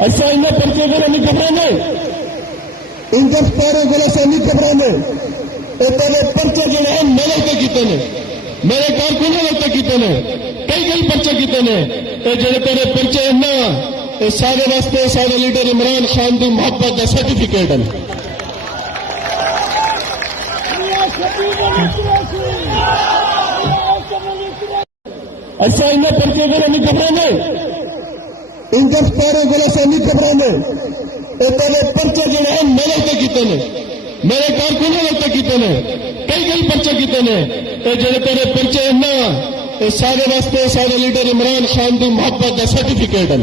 ऐसा इन्हें पर्चे को नहीं घबराने, इन गिरफ्तारों को नहीं घबराने। तेरे पर्चे जो है मेरे के कितने ने, मेरे कारकुनों के कितने ने, कई पर्चे कितने ने, जो तेरे पर्चे ना ये सारे वास्ते सारे लीडर इमरान खान की मोहब्बत का सर्टिफिकेट है। ऐसा इन्हें पर्चे को नहीं घबराने, इन गिरफ्तारों को नहीं घबराने। तेरे पर्चे जो है मेरे के कितने ने, मेरे कारकुनों के कितने ने, कई पर्चे कितने ने, जो तेरे पर्चे ना ये सारे वास्ते सारे लीडर इमरान खान की मोहब्बत का सर्टिफिकेट है।